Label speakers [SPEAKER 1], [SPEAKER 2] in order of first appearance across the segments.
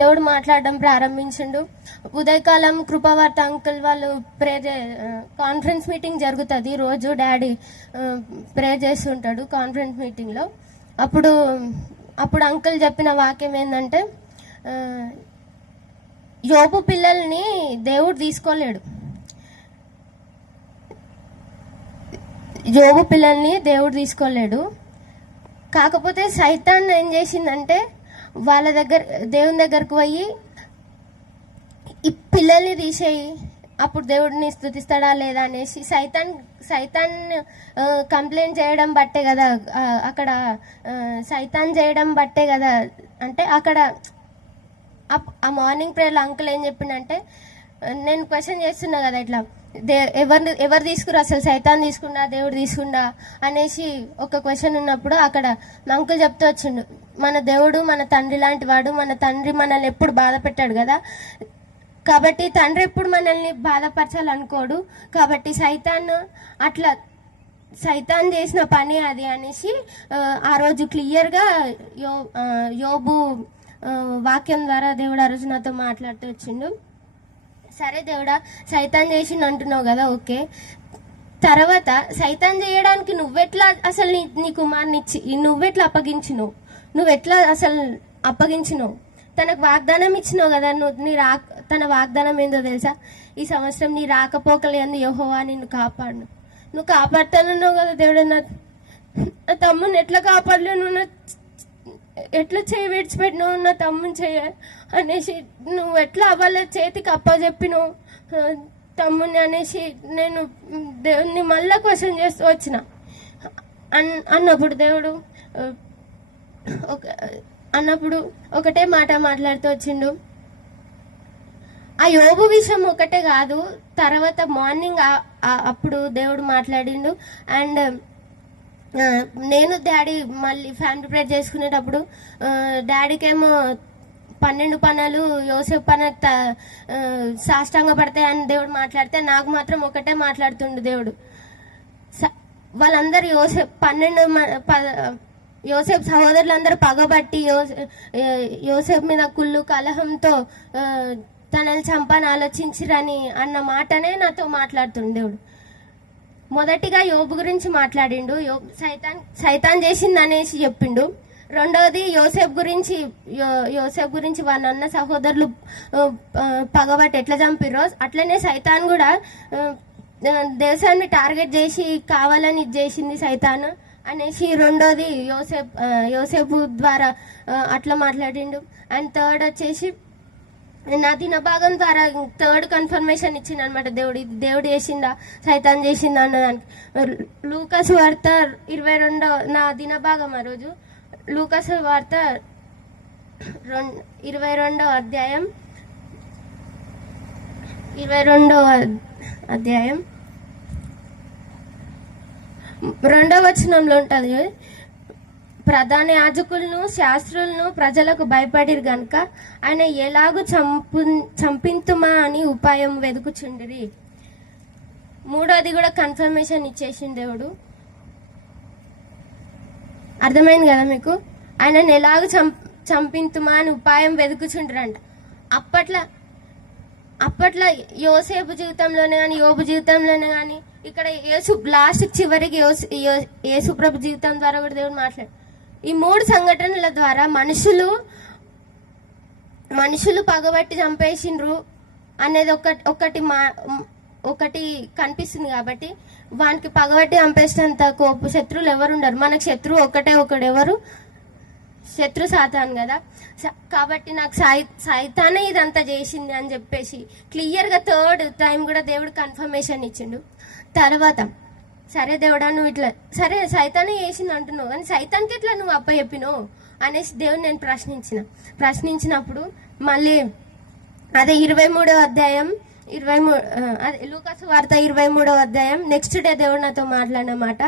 [SPEAKER 1] దేవుడు మాట్లాడడం ప్రారంభించిండు. ఉదయకాలం కృపావార్త అంకుల్ వాళ్ళు ప్రే కాన్ఫరెన్స్ మీటింగ్ జరుగుతుంది. రోజు డాడీ ప్రే చేస్తుంటాడు కాన్ఫరెన్స్ మీటింగ్లో అప్పుడు అప్పుడు అంకుల్ చెప్పిన వాక్యం ఏంటంటే యోపు పిల్లల్ని దేవుడు తీసుకోలేడు. యోగు పిల్లల్ని దేవుడు తీసుకోలేడు. కాకపోతే సైతాన్ ఏం చేసిందంటే వాళ్ళ దగ్గర దేవుని దగ్గరకు పోయి ఈ పిల్లల్ని తీసేయి. అప్పుడు దేవుడిని స్థుతిస్తాడా లేదా అనేసి సైతాన్ సైతాన్ కంప్లైంట్ చేయడం బట్టే కదా అక్కడ సైతాన్ చేయడం బట్టే కదా. అంటే అక్కడ అప్- ఆ మార్నింగ్ ప్రేయర్లో అంకుల్ ఏం చెప్పిండంటే నేను క్వశ్చన్ చేస్తున్నా కదా ఇట్లా దే ఎవరు ఎవరు తీసుకురా అసలు సైతాన్ తీసుకుండా దేవుడు తీసుకుండా అనేసి ఒక క్వశ్చన్ ఉన్నప్పుడు అక్కడ మా అంకుల్ చెప్తూ వచ్చిండు. మన దేవుడు మన తండ్రి లాంటి వాడు మన తండ్రి మనల్ని ఎప్పుడు బాధ పెట్టాడు కదా? కాబట్టి తండ్రి ఎప్పుడు మనల్ని బాధపరచాలనుకోడు. కాబట్టి సైతాన్ అట్లా సైతాన్ చేసిన పని అది అనేసి ఆ, రోజు క్లియర్గా యో యోబు వాక్యం ద్వారా దేవుడు ఆ రోజు నాతో మాట్లాడుతూ వచ్చిండు. సరే దేవుడా సైతాన్ చేసింది అంటున్నావు కదా ఓకే. తర్వాత సైతాన్ చేయడానికి నువ్వెట్లా అసలు నీ నీ కుమార్ని ఇచ్చి నువ్వెట్లా అప్పగించినావు? నువ్వెట్లా అసలు అప్పగించినావు? తనకు వాగ్దానం ఇచ్చినావు కదా నువ్వు నీ రా తన వాగ్దానం ఏందో తెలుసా? ఈ సంవత్సరం నీ రాకపోకలేని యహోవా నిన్ను కాపాడు. నువ్వు కాపాడుతానన్నావు కదా దేవుడు నా తమ్ముని ఎట్లా కాపాడలేను నువ్వు నా ఎట్లా చేయి విడిచిపెట్టినావు? నా తమ్ముని చేయ అనేసి నువ్వు ఎట్లా వాళ్ళ చేతికి అప్పచెప్పినావు ఆ, తమ్ముని అనేసి నేను దేవుణ్ణి మళ్ళా క్వశ్చన్ చేస్తూ వచ్చిన. అన్ అన్నప్పుడు దేవుడు ఒక అన్నప్పుడు ఒకటే మాట మాట్లాడుతూ వచ్చిండు. ఆ యోబు విషయం ఒకటే కాదు తర్వాత మార్నింగ్ అప్పుడు దేవుడు మాట్లాడిండు. అండ్ నేను డాడీ మళ్ళీ ఫ్యామిలీ ప్రేర్ చేసుకునేటప్పుడు డాడీకేమో పన్నెండు పనులు యోసేపు పన సాష్టాంగ పడతాయి అని దేవుడు మాట్లాడితే నాకు మాత్రం ఒకటే మాట్లాడుతుండు దేవుడు. స- వాళ్ళందరూ యోసేపు పన్నెండు మ- యోసేపు సహోదరులందరూ పగబట్టి యోసే యోసేపు మీద కుళ్ళు కలహంతో తనని చంపని ఆలోచించిరని అన్న మాటనే నాతో మాట్లాడుతుండు దేవుడు. మొదటిగా యోబు గురించి మాట్లాడిండు. యోబు సైతాన్ సైతాన్ చేసింది అనేసి చెప్పిండు. రెండవది యోసేఫ్ గురించి యోసేఫ్ గురించి వాళ్ళ అన్న సహోదరులు పగబట్టి ఎట్లా చంపిర్రో అట్లనే సైతాన్ కూడా దేశాన్ని టార్గెట్ చేసి కావాలని ఇది చేసింది సైతాన్ అనేసి రెండోది యోసేఫ్ యోసేపు ద్వారా అట్లా మాట్లాడిండు. అండ్ థర్డ్ వచ్చేసి నా దినభాగం ద్వారా థర్డ్ కన్ఫర్మేషన్ ఇచ్చింది అనమాట దేవుడు దేవుడు చేసిందా సైతాన్ చేసిందా అన్నదానికి. లూకస్ వార్త ఇరవై రెండో నా దినభాగం ఆ రోజు. లూకస్ వార్త రెండు ఇరవై రెండో అధ్యాయం. ఇరవై రెండో అధ్యాయం. రెండో వచనంలో ఉంటుంది ప్రధాన యాజకులను శాస్త్రులను ప్రజలకు భయపడిరు గనుక ఆయన ఎలాగూ చంపు చంపింతుమా అని ఉపాయం వెతుకుచుండిరి మూడోది కూడా కన్ఫర్మేషన్ ఇచ్చేసింది దేవుడు. అర్థమైంది కదా మీకు? ఆయనను ఎలాగూ చం చంపింతుమా అని ఉపాయం వెతుకుచుండ్రంట అప్పట్లో అప్పట్లో యోసేపు జీవితంలోనే కానీ యోబు జీవితంలోనే కానీ ఇక్కడ యేసు లాస్ట్ చివరికి యోసు యేసుప్రభు జీవితం ద్వారా కూడా దేవుడు మాట్లాడు ఈ మూడు సంఘటనల ద్వారా మనుషులు మనుషులు పగబట్టి చంపేసిండ్రు అనేది ఒక ఒకటి మా ఒకటి కనిపిస్తుంది కాబట్టి వానికి పగబట్టి చంపేసినంత కోపు శత్రువులు ఎవరు ఉండరు. మనకు శత్రువు ఒకటే ఒకడెవరు శత్రు సాతాన్ కదా. స- కాబట్టి నాకు సాయి సైతానే ఇదంతా చేసింది అని చెప్పేసి క్లియర్గా థర్డ్ టైం కూడా దేవుడు కన్ఫర్మేషన్ ఇచ్చిండు. తర్వాత సరే దేవుడా నువ్వు ఇట్లా సరే సైతానే చేసింది అంటున్నావు కానీ సైతాన్కి ఇట్లా నువ్వు అప్ప చెప్పినావు? అనేసి దేవుడు నేను ప్రశ్నించిన. ప్రశ్నించినప్పుడు మళ్ళీ అదే ఇరవై మూడో అధ్యాయం ఇరవై మూడు అదే లూకాసు వార్త ఇరవై మూడో అధ్యాయం నెక్స్ట్ డే దేవుడు నాతో మాట్లాడినమాట.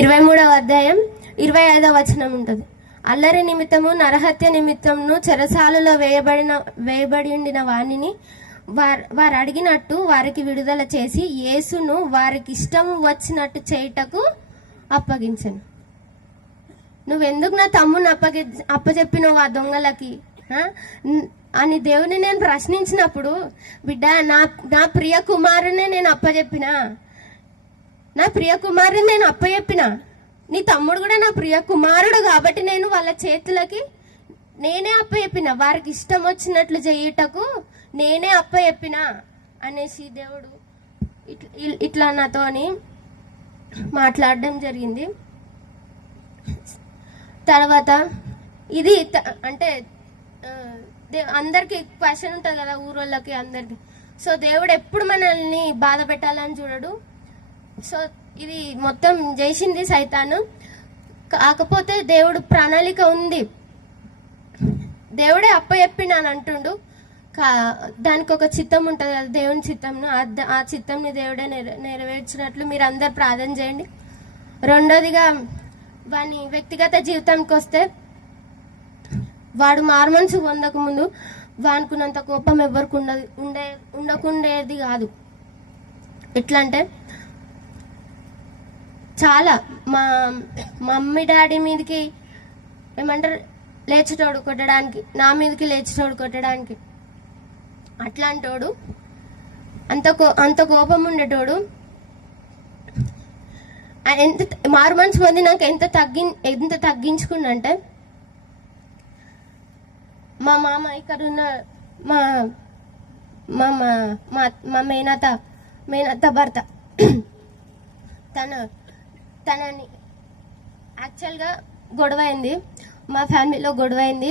[SPEAKER 1] ఇరవై మూడవ అధ్యాయం ఇరవై ఐదవ వచనం ఉంటుంది. అల్లరి నిమిత్తము నరహత్య నిమిత్తమును చెరసాలలో వేయబడిన వేయబడి ఉండిన వాణిని వారు వారు అడిగినట్టు వారికి విడుదల చేసి యేసును వారికి ఇష్టం వచ్చినట్టు చేయుటకు అప్పగించాను. నువ్వెందుకు నా తమ్ముని అప్పగి అప్పచెప్పినావు ఆ దొంగలకి? అని దేవుని నేను ప్రశ్నించినప్పుడు బిడ్డ నా నా ప్రియ కుమారునే నేను అప్పచెప్పిన నా ప్రియ కుమారుని నేను అప్పచెప్పిన నీ తమ్ముడు కూడా నా ప్రియ కుమారుడు కాబట్టి నేను వాళ్ళ చేతులకి నేనే అప్ప చెప్పిన వారికి ఇష్టం వచ్చినట్లు చేయుటకు నేనే అప్ప చెప్పిన అనేసి దేవుడు ఇట్లా ఇట్లా నాతోని మాట్లాడడం జరిగింది. తర్వాత ఇది త- అంటే దే- అందరికి క్వశ్చన్ ఉంటుంది కదా ఊరోళ్ళకి అందరికి. సో దేవుడు ఎప్పుడు మనల్ని బాధ పెట్టాలని చూడడు. సో ఇది మొత్తం చేసింది సైతాను. కాకపోతే దేవుడు ప్రణాళిక ఉంది. దేవుడే అప్ప అని అంటుండు. కా దానికి ఒక చిత్తం ఉంటుంది కదా దేవుని చిత్తంను. ఆ చిత్తంని దేవుడే నెరవేర్చినట్లు మీరు అందరు ప్రార్థన చేయండి. రెండోదిగా వాని వ్యక్తిగత జీవితానికి వస్తే వాడు మార్మన్స్ పొందక ముందు వానుకున్నంత కోపం ఎవరికి ఉండదు ఉండే ఉండకుండేది కాదు. ఎట్లా అంటే చాలా మా మమ్మీ డాడీ మీదకి ఏమంటారు లేచేటోడు కొట్టడానికి నా మీదకి లేచేటోడు కొట్టడానికి. అట్లాంటోడు అంత కో అంత కోపం ఉండేటోడు ఎంత మారు మనసు పొందినాక ఎంత తగ్గి ఎంత తగ్గించుకుండంటే మా మామ ఇక్కడ ఉన్న మా మా మా- మా మేనత మేనత భర్త తన తనని యాక్చువల్గా గొడవ అయింది మా ఫ్యామిలీలో గొడవ అయింది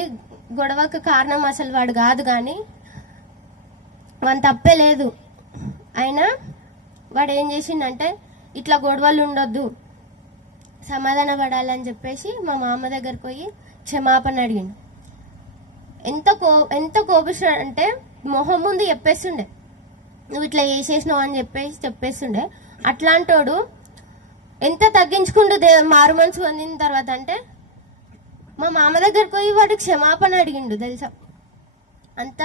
[SPEAKER 1] గొడవకు కారణం అసలు వాడు కాదు కానీ వాని తప్పే లేదు. అయినా వాడు ఏం చేసిండంటే ఇట్లా గొడవలు ఉండొద్దు సమాధాన పడాలని చెప్పేసి మా మామ దగ్గర పోయి క్షమాపణ అడిగిండు. ఎంత కో ఎంత కోపిస్తాడు అంటే మొహం ముందు చెప్పేస్తుండే. నువ్వు ఇట్లా చేసేసినావు అని చెప్పేసి చెప్పేస్తుండే. అట్లాంటోడు ఎంత తగ్గించుకుంటూ మారు మనసు పొందిన తర్వాత అంటే మా మామ దగ్గరకు పోయి వాడు క్షమాపణ అడిగిండు తెలుసా? అంత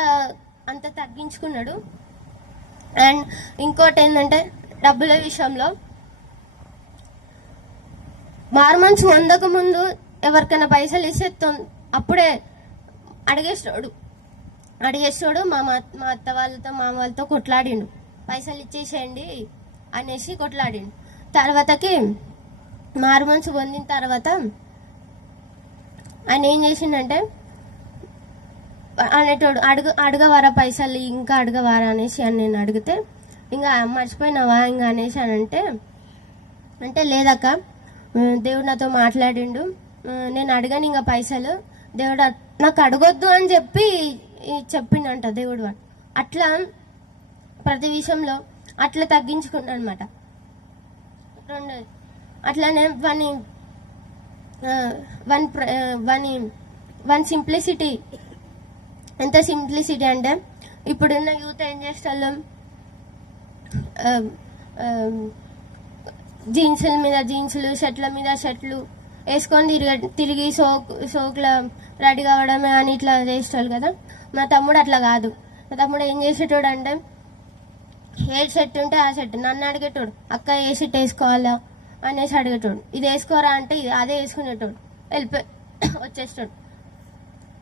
[SPEAKER 1] అంత తగ్గించుకున్నాడు. అండ్ ఇంకోటి ఏంటంటే డబ్బుల విషయంలో. మారు మనసు పొందక ముందు ఎవరికైనా పైసలు ఇస్తే అప్పుడే అడిగేసాడు అడిగేసాడు మా మా మా అత్త వాళ్ళతో మామ వాళ్ళతో కొట్లాడిండు. పైసలు ఇచ్చేసేయండి అనేసి కొట్లాడిండు. తర్వాతకి మారు మనసు పొందిన తర్వాత ఆయన ఏం చేసిండంటే అనేటోడు అడుగు అడగవారా పైసలు ఇంకా అడగవారా అనేసి అని నేను అడిగితే ఇంకా మర్చిపోయినావా ఇంకా అనేసి అని అంటే అంటే లేదక్క దేవుడు నాతో మాట్లాడిండు. నేను అడగను ఇంకా పైసలు దేవుడు నాకు అడగొద్దు అని చెప్పి చెప్పిండంట దేవుడు. అట్లా ప్రతి విషయంలో అట్లా తగ్గించుకున్నాడు అనమాట రెండు. అట్లానే వాని వన్ ప్ర- వాని వన్ సింప్లిసిటీ. ఎంత సింప్లిసిటీ అంటే ఇప్పుడున్న యూత్ ఏం చేస్తాళ్ళు? జీన్సుల మీద జీన్సులు షర్ట్ల మీద షర్ట్లు వేసుకొని తిరిగి తిరిగి సోక్ సోకుల రెడీ కావడమే అని ఇట్లా చేసేవాళ్ళు కదా? మా తమ్ముడు అట్లా కాదు. మా తమ్ముడు ఏం చేసేటోడు అంటే ఏ షర్ట్ ఉంటే ఆ షర్ట్ నన్ను అడిగేటోడు అక్క ఏ షర్ట్ వేసుకోవాలా? అనేసి అడిగేటోడు ఇది వేసుకోరా? అంటే ఇది అదే వేసుకునేటోడు వెళ్ళిపోయి వచ్చేస్తాడు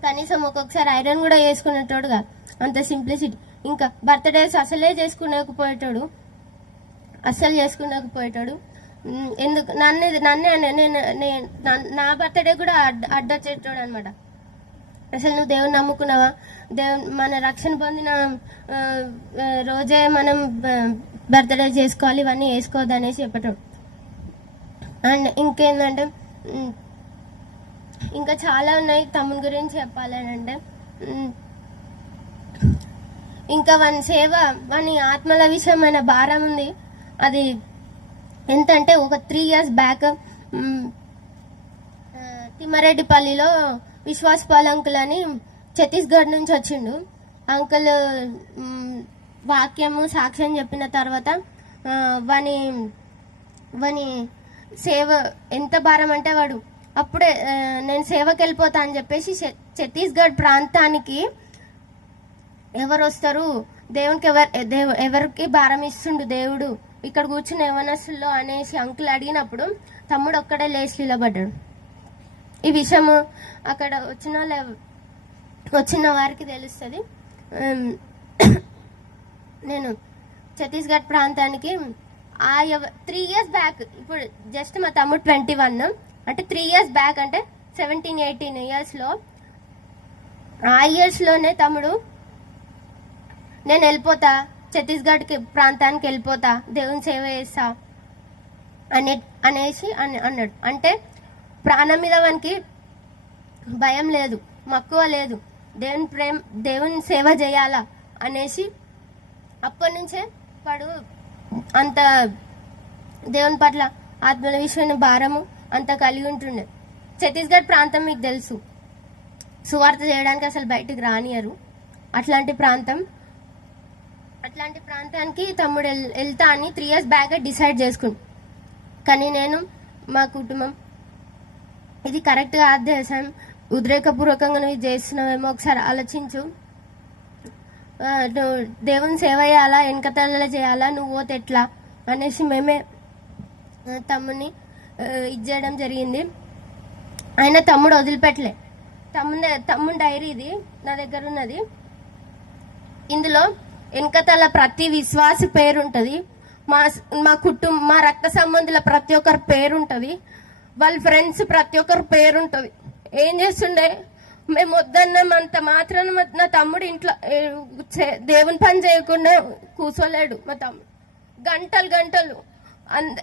[SPEAKER 1] కనీసం ఒక్కొక్కసారి ఐరన్ కూడా వేసుకునేటోడుగా అంత సింప్లిసిటీ. ఇంకా బర్త్డేస్ అసలే చేసుకునేకపోయేటోడు అస్సలు చేసుకునేకపోయేటోడు. ఎందుకు? నన్ను నన్నే నేను నేను నా బర్త్డే కూడా అడ్డ అడ్డొచ్చేటోడు అనమాట అసలు నువ్వు దేవుని నమ్ముకున్నావా? దేవు మన రక్షణ పొందిన రోజే మనం బర్త్డే చేసుకోవాలి ఇవన్నీ వేసుకోవద్దు అనేసి చెప్పటం. అండ్ ఇంకేంటంటే ఇంకా చాలా ఉన్నాయి తమ్ముని గురించి చెప్పాలని అంటే ఇంకా వన్ సేవ వాని ఆత్మల విషయమైన భారం ఉంది. అది ఎంత అంటే ఒక త్రీ ఇయర్స్ బ్యాక్ తిమ్మారెడ్డిపల్లిలో విశ్వాస్ పాల్ అంకుల్ అని ఛత్తీస్గఢ్ నుంచి వచ్చిండు. అంకుల్ వాక్యము సాక్ష్యం చెప్పిన తర్వాత వాని వాని సేవ ఎంత భారం అంటే వాడు అప్పుడే నేను సేవకి వెళ్ళిపోతా అని చెప్పేసి ఛత్తీస్గఢ్ ప్రాంతానికి ఎవరు వస్తారు దేవునికి ఎవరు దేవు ఎవరికి భారం ఇస్తుండు దేవుడు? ఇక్కడ కూర్చుని యవనస్సుల్లో అనేసి అంకుల్ అడిగినప్పుడు తమ్ముడు ఒక్కడే లేచి నిలబడ్డాడు. ఈ విషయము అక్కడ వచ్చిన వాళ్ళ వచ్చిన వారికి తెలుస్తుంది. నేను ఛత్తీస్గఢ్ ప్రాంతానికి ఆ త్రీ ఇయర్స్ బ్యాక్ ఇప్పుడు జస్ట్ మా తమ్ముడు ట్వంటీ వన్ అంటే త్రీ ఇయర్స్ బ్యాక్ అంటే సెవెంటీన్ ఎయిటీన్ ఇయర్స్లో ఆ ఇయర్స్లోనే తమ్ముడు నేను వెళ్ళిపోతా ఛత్తీస్గఢ్కి ప్రాంతానికి వెళ్ళిపోతా దేవుని సేవ చేస్తా అనే అనేసి అని అన్నాడు. అంటే ప్రాణం మీద వానికి భయం లేదు మక్కువ లేదు. దేవుని ప్రేమ దేవుని సేవ చేయాలా అనేసి అప్పటి నుంచే వాడు అంత దేవుని పట్ల ఆత్మల విషయమైన భారము అంత కలిగి ఉంటుండే. ఛత్తీస్గఢ్ ప్రాంతం మీకు తెలుసు. సువార్త చేయడానికి అసలు బయటికి రానియరు. అట్లాంటి ప్రాంతం అట్లాంటి ప్రాంతానికి తమ్ముడు వెళ్తా అని త్రీ ఇయర్స్ బ్యాక్ డిసైడ్ చేసుకుంటు కానీ నేను మా కుటుంబం ఇది కరెక్ట్ కాదు దేశం ఉద్రేకపూర్వకంగా నువ్వు ఇది చేస్తున్నావేమో ఒకసారి ఆలోచించు. నువ్వు దేవుని సేవ చేయాలా? వెనకతల చేయాలా? నువ్వు పోతే ఎట్లా? అనేసి మేమే తమ్ముని ఇది చేయడం జరిగింది. ఆయన తమ్ముడు వదిలిపెట్టలే. తమ్ముడు తమ్ముడు డైరీ ఇది నా దగ్గర ఉన్నది. ఇందులో వెనకతల ప్రతి విశ్వాసి పేరు ఉంటుంది మా మా కుటుంబ మా రక్త సంబంధుల ప్రతి ఒక్కరి పేరు ఉంటుంది వాళ్ళ ఫ్రెండ్స్ ప్రతి ఒక్కరి పేరు ఉంటుంది ఏం చేస్తుండే? మేము వద్దన్నాం అంత మాత్రాన నా తమ్ముడు ఇంట్లో దేవుని పని చేయకుండా కూర్చోలేడు మా తమ్ముడు. గంటలు గంటలు. అంద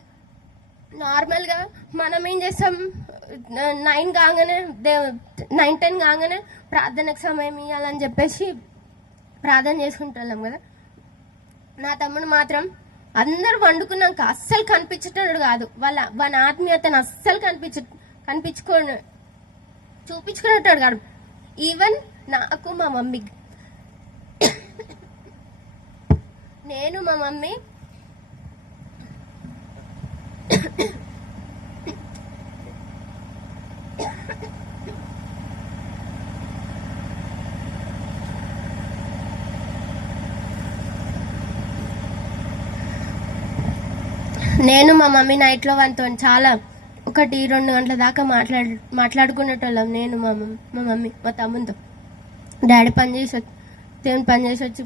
[SPEAKER 1] నార్మల్గా మనం ఏం చేస్తాం? నైన్ కాగానే దేవ నైన్ టెన్ కాగానే ప్రార్థనకు సమయం ఇవ్వాలని చెప్పేసి ప్రార్థన చేసుకుంటున్నాం కదా. నా తమ్ముడు మాత్రం అందరు వండుకున్నాక అస్సలు కనిపించేటాడు కాదు. వాళ్ళ వాళ్ళ ఆత్మీయతను అస్సలు కనిపించ కనిపించుకో చూపించుకునేటాడు కాదు. ఈవెన్ నాకు మా మమ్మీకి నేను మా మమ్మీ నేను మా మమ్మీ నైట్లో వాళ్ళతో చాలా ఒకటి రెండు గంటల దాకా మాట్లాడు మాట్లాడుకునేటోళ్ళం. నేను మా మమ్మీ మా మమ్మీ మా తమ్ముతో డాడీ పని చేసి వచ్చి దేవుని పని చేసి వచ్చి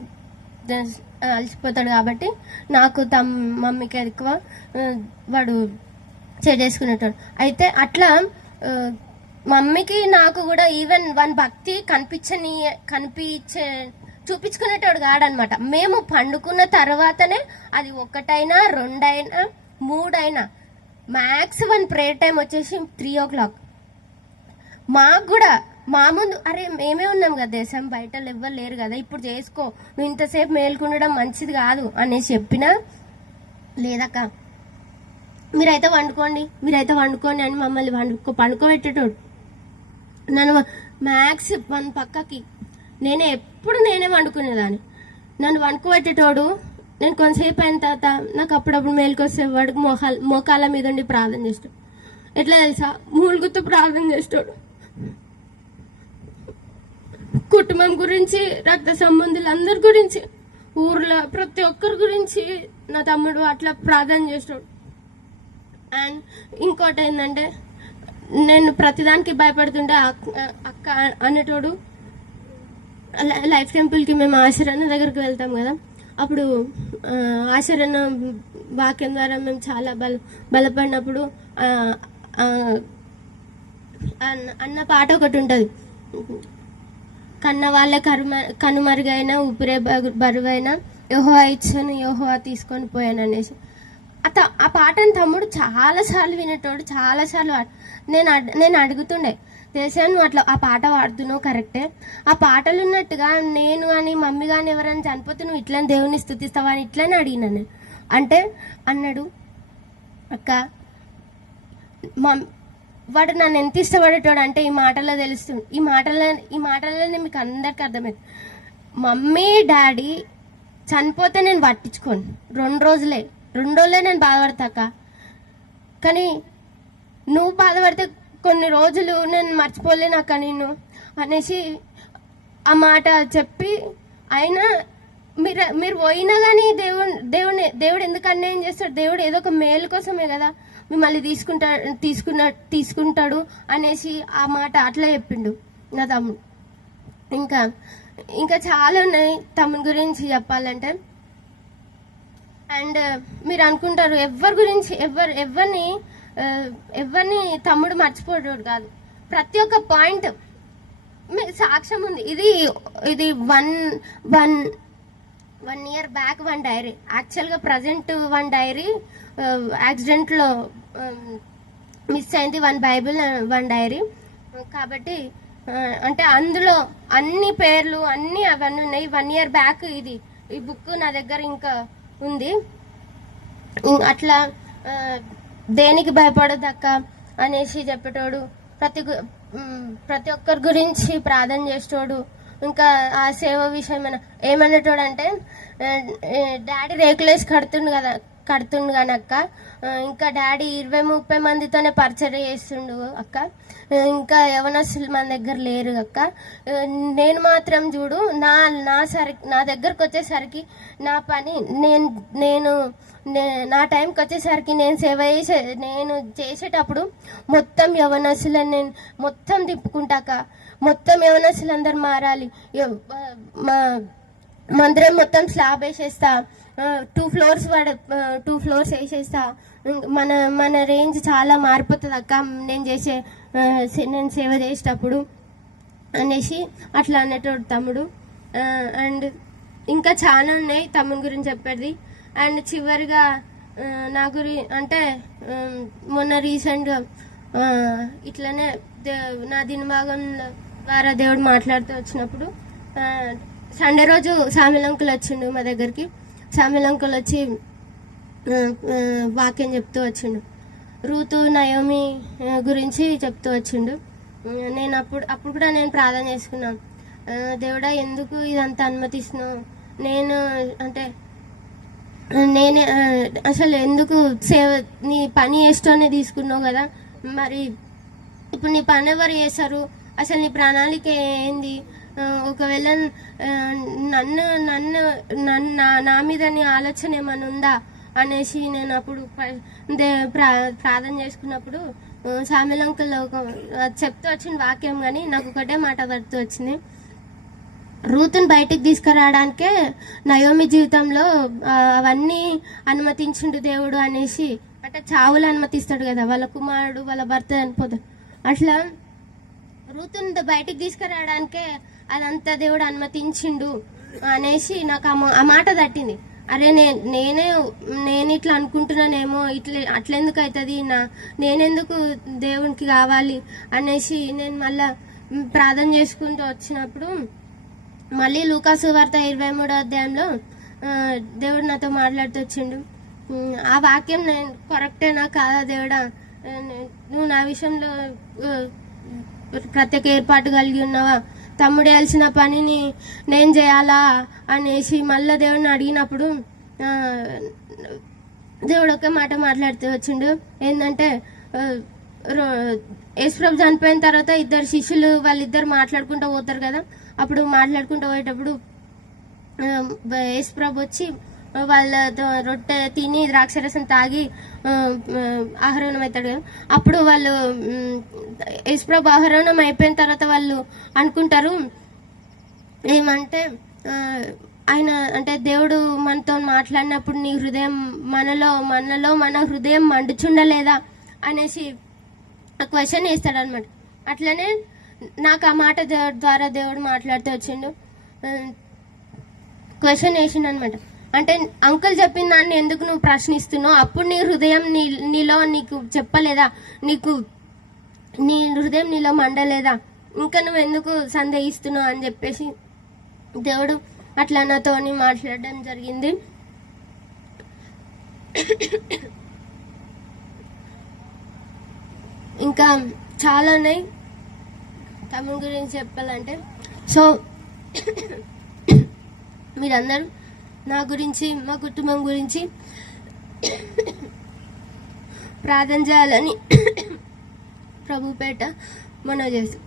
[SPEAKER 1] అలసిపోతాడు కాబట్టి నాకు తమ్ మమ్మీకి ఎక్కువ వాడు చేసుకునేటోడు అయితే అట్లా మమ్మీకి నాకు కూడా ఈవెన్ వన్ భక్తి కనిపించని కనిపించే చూపించుకునేటోడు కాడనమాట. మేము పండుకున్న తర్వాతనే అది ఒకటైనా రెండైనా మూడైనా మ్యాక్స్ వన్ ప్రేయర్ టైం వచ్చేసి త్రీ ఓ క్లాక్. మాకు కూడా మా ముందు అరే మేమే ఉన్నాం కదా దేశం బయట ఎవ్వరు లేరు కదా ఇప్పుడు చేసుకో నువ్వు ఇంతసేపు మేల్కొనడం మంచిది కాదు అనేసి చెప్పినా లేదక్క. మీరైతే వండుకోండి మీరైతే వండుకోండి అని మమ్మల్ని వండుకో పండుకోబెట్టేటోడు. నన్ను మ్యాక్స్ వన్ పక్కకి నేనే ఎప్పుడు నేనే వండుకునేదాన్ని. నన్ను వండుకోబెట్టేటోడు నేను కొంతసేపు అయిన తర్వాత నాకు అప్పుడప్పుడు మేలుకొస్తే వాడికి మోకాల మోకాల మీద ఉండి ప్రార్థన చేస్తాడు. ఎట్లా తెలుసా? మూలుగుతూ ప్రార్థన చేస్తాడు. కుటుంబం గురించి రక్త సంబంధులు అందరి గురించి ఊర్లో ప్రతి ఒక్కరి గురించి నా తమ్ముడు అట్లా ప్రార్థన చేస్తాడు. అండ్ ఇంకోటి ఏంటంటే నేను ప్రతిదానికి భయపడుతుంటే అక్క అక్క అనేటోడు లైఫ్ టెంపుల్కి మేము ఆశరణ దగ్గరికి వెళ్తాం కదా. అప్పుడు ఆశరణ వాక్యం ద్వారా మేము చాలా బల బలపడినప్పుడు అన్న- అన్న పాట ఒకటి ఉంటుంది. కన్న వాళ్ళ కరుమ కనుమరుగైన ఊపిరే బరు- బరువైన యోహో ఇచ్చాను యోహో తీసుకొని పోయాను అనేసి. అత ఆ పాటను తమ్ముడు చాలాసార్లు వినేటోడు చాలాసార్లు నేను నేను అడుగుతుండే చేశాను నువ్వు అట్లా ఆ పాట పాడుతున్నావు కరెక్టే ఆ పాటలు ఉన్నట్టుగా నేను కానీ మమ్మీ కానీ ఎవరైనా చనిపోతే నువ్వు ఇట్లనే దేవుని స్థుతిస్తావా అని ఇట్లనే అడిగినాను అంటే అన్నాడు అక్క మమ్ వాడు నన్ను ఎంత ఇష్టపడేటోడు అంటే ఈ మాటల్లో తెలుస్తుంది ఈ మాటల్లో ఈ మాటల్లోనే మీకు అందరికీ అర్థమైంది. మమ్మీ డాడీ చనిపోతే నేను పట్టించుకోను. రెండు రోజులే. రెండు రోజులే నేను బాధపడతాక కానీ నువ్వు బాధపడితే కొన్ని రోజులు నేను మర్చిపోలేనాక నేను అనేసి ఆ మాట చెప్పి అయినా మీరు మీరు పోయినా కానీ దేవుడు దేవుడు దేవుడు ఎందుకు అన్యాయం చేస్తాడు? దేవుడు ఏదో ఒక మేలు కోసమే కదా మిమ్మల్ని తీసుకుంటా తీసుకున్న తీసుకుంటాడు అనేసి ఆ మాట అట్లా చెప్పిండు నా తమ్ముడు. ఇంకా ఇంకా చాలా ఉన్నాయి తమ్ముని గురించి చెప్పాలంటే. అండ్ మీరు అనుకుంటారు ఎవరి గురించి ఎవరు ఎవరిని ఎవరిని తమ్ముడు మర్చిపోయాడు కాదు. ప్రతి ఒక్క పాయింట్ సాక్ష్యం ఉంది. ఇది ఇది one one one year back one diary. యాక్చువల్గా ప్రజెంట్ వన్ డైరీ యాక్సిడెంట్లో మిస్ అయింది వన్ బైబిల్ వన్ డైరీ. కాబట్టి అంటే అందులో అన్ని పేర్లు అన్ని అవన్నీ ఉన్నాయి. వన్ ఇయర్ బ్యాక్ ఇది ఈ బుక్ నా దగ్గర ఇంకా ఉంది. అట్లా దేనికి భయపడదక్క అనేసి చెప్పేటోడు. ప్రతి ప్రతి ఒక్కరి గురించి ప్రార్థన చేసేటోడు. ఇంకా ఆ సేవ విషయం ఏమనేటోడు అంటే డాడీ రేకులేసి కడుతుండు కదా. కడుతుండు కానీ అక్క. ఇంకా డాడీ ఇరవై ముప్పై మందితోనే పరిచయం చేస్తుండు అక్క. ఇంకా యవనస్తులు మన దగ్గర లేరు అక్క. నేను మాత్రం చూడు నా నా సరి నా దగ్గరకు వచ్చేసరికి నా పని నేను నేను నా టైంకి వచ్చేసరికి నేను సేవ చేసే నేను చేసేటప్పుడు మొత్తం యవనస్తులను నేను మొత్తం తిప్పుకుంటాక మొత్తం యవనస్తులు అందరు మారాలి మా మందిరం మొత్తం స్లాబ్ వేసేస్తా టూ ఫ్లోర్స్ పడ టూ ఫ్లోర్స్ వేసేస్తా. మన మన రేంజ్ చాలా మారిపోతుంది అక్క. నేను చేసే సే- నేను సేవ చేసేటప్పుడు అనేసి అట్లా అనేటోడు తమ్ముడు. అండ్ ఇంకా చాలా ఉన్నాయి తమ్ముని గురించి చెప్పేది. అండ్ చివరిగా నా గురి అంటే మొన్న రీసెంట్గా ఇట్లనే దే- నా దినభాగం ద్వారా దేవుడు మాట్లాడుతూ వచ్చినప్పుడు సండే రోజు సామిలంకులు వచ్చిండు మా దగ్గరికి. సామిలంకులు వచ్చి వాక్యం చెప్తూ వచ్చిండు. రూతు నయోమి గురించి చెప్తూ వచ్చిండు. నేను అప్పుడు అప్పుడు కూడా నేను ప్రార్థన చేసుకున్నాను దేవుడా ఎందుకు ఇదంతా అనుమతిస్తున్నావు? నేను అంటే నేనే అసలు ఎందుకు సేవ నీ పని చేస్తూనే తీసుకున్నావు కదా? మరి ఇప్పుడు నీ పని ఎవరు చేస్తారు అసలు నీ ప్రణాళిక ఏంది? ఒకవేళ నన్ను నన్ను నన్ను నా- నా మీద నీ ఆలోచన ఏమైనా ఉందా? అనేసి నేను అప్పుడు ప్రార్థన చేసుకున్నప్పుడు ఆ, సామెలంకల్లో ఒక అది చెప్తూ వచ్చిన వాక్యం కానీ నాకు ఒకటే మాట పడుతూ వచ్చింది. రూతుని బయటికి తీసుకురావడానికే నయోమి జీవితంలో అవన్నీ అనుమతించిండు దేవుడు అనేసి అంటే చావులు అనుమతిస్తాడు కదా వాళ్ళ కుమారుడు వాళ్ళ భర్త చనిపోతాడు. అట్లా రూతుని బయటికి తీసుకురావడానికే అదంతా దేవుడు అనుమతించిండు అనేసి నాకు ఆ ఆ మాట తట్టింది. అరే నే నేనే నేను ఇట్లా అనుకుంటున్నానేమో ఇట్లా అట్లెందుకు అవుతుంది నా నేనెందుకు దేవునికి కావాలి అనేసి నేను మళ్ళా ప్రార్థన చేసుకుంటూ వచ్చినప్పుడు మళ్ళీ లూకాసు వార్త ఇరవై మూడో అధ్యాయంలో దేవుడు నాతో మాట్లాడుతూ వచ్చిండు. ఆ వాక్యం నేను కరెక్టేనా కాదా దేవుడా? నువ్వు నా విషయంలో ప్రత్యేక ఏర్పాటు కలిగి ఉన్నావా? తమ్ముడు వేయాల్సిన పనిని నేను చేయాలా అనేసి మళ్ళీ దేవుడిని అడిగినప్పుడు దేవుడు ఒకే మాట మాట్లాడుతూ వచ్చిండు. ఏంటంటే రో- యేసుప్రభు చనిపోయిన తర్వాత ఇద్దరు శిష్యులు వాళ్ళిద్దరు మాట్లాడుకుంటూ పోతారు కదా. అప్పుడు మాట్లాడుకుంటూ పోయేటప్పుడు యేసుప్రభు వచ్చి వాళ్ళతో రొట్టె తిని ద్రాక్షరసం తాగి ఆహరణం అవుతాడు. అప్పుడు వాళ్ళు మ్, యేసుప్రభు ఆహరణం అయిపోయిన తర్వాత వాళ్ళు అనుకుంటారు ఏమంటే ఆయన అంటే దేవుడు మనతో మాట్లాడినప్పుడు నీ హృదయం మనలో మనలో మన హృదయం మండుచుండలేదా అనేసి ఆ క్వశ్చన్ వేస్తాడు అనమాట అట్లనే నాకు ఆ మాట ద్వారా దేవుడు మాట్లాడుతూ వచ్చిండు. క్వశ్చన్ వేసిండు అనమాట అంటే అంకుల్ చెప్పిన దాన్ని ఎందుకు నువ్వు ప్రశ్నిస్తున్నావు? అప్పుడు నీ హృదయం నీ నీలో నీకు చెప్పలేదా? నీకు నీ హృదయం నీలో మండలేదా? ఇంకా నువ్వు ఎందుకు సందేహిస్తున్నావు అని చెప్పేసి దేవుడు అట్లా నాతోని మాట్లాడడం జరిగింది. ఇంకా చాలా ఉన్నాయి. తమిళ గురించి చెప్పాలంటే. సో మీరందరూ నా గురించి మా కుటుంబం గురించి ప్రార్థన చేయాలని ప్రభుపేట మనం చేస్తాం